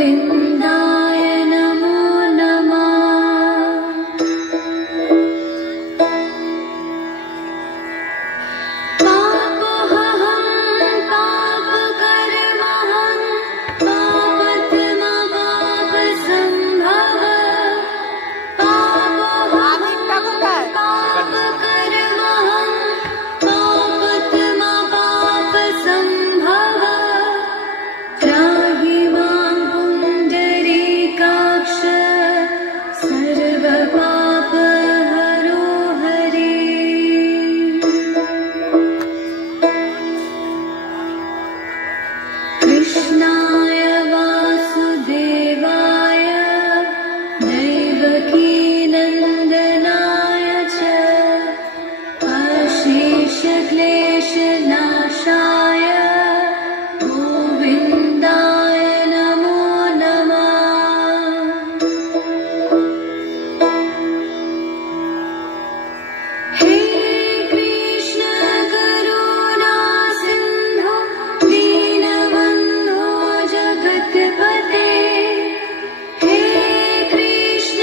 गोविन्दाय नमो नमः। पापहं पापकर्महं पापत्मा पापसम्भव। पापहं पापकर्महं पापत्मा पापसम्भव। त्राहि मां पुण्डरीकाक्ष सर्वपापहरो हरे। कृष्णाय वासुदेवाय देवकीनन्दनाय च अशेषक्लेशनाशाय गोविन्दाय नमो नमः। हे कृष्ण करुणा सिन्धु दीनबन्धो जगत्पते। हे कृष्ण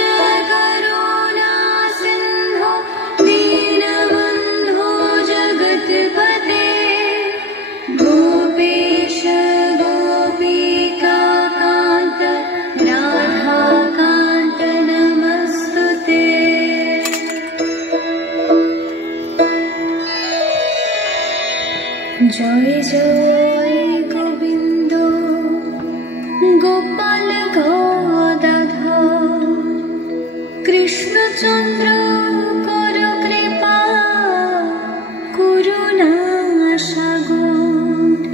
करुणा सिन्धु दीनबन्धो जगत्पते। गोपेश गोपिकान्त राधाकान्त नमस्तुते। जय जय गोविन्द गोपाल गदाधर कृष्णचन्द्र कर कृपा करुणा सागर।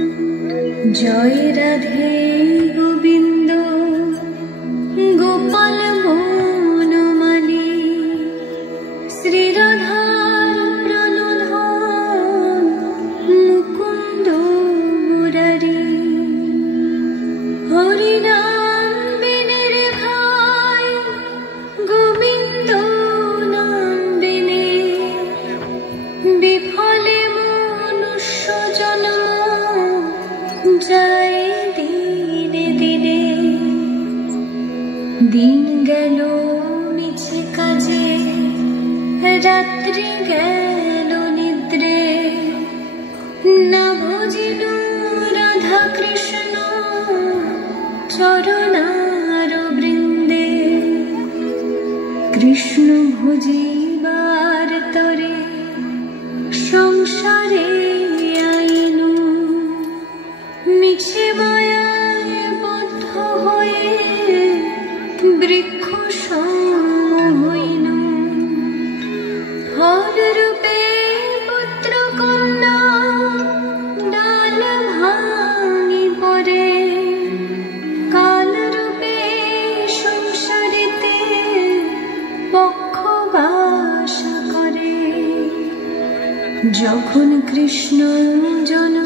जय राधे गोविन्द गोपाल बनमाली श्री राधार प्रणोधन मुकुन्द मुरारी। हरिनाम बिनेर भाई गोविन्द नाम बिने विफले मनुष्य जन्म যায় দিনে দিনে। দিন গেল মিছে কাজে রাত্রি গেল নিদ্রে। না ভজিল রাধা কৃষ্ণ চরণার বৃন্দে। কৃষ্ণ ভজিবার তরে সংসারে আইনু। মিছে মায়ায় বদ্ধ হয়ে বৃক্ষ সম হইনু। ফল রূপে পুত্র কন্যা ডাল ভাঙি পড়ে। কাল রূপে সংসারেতে পক্ষ বাস করে। যখন কৃষ্ণ জন্ম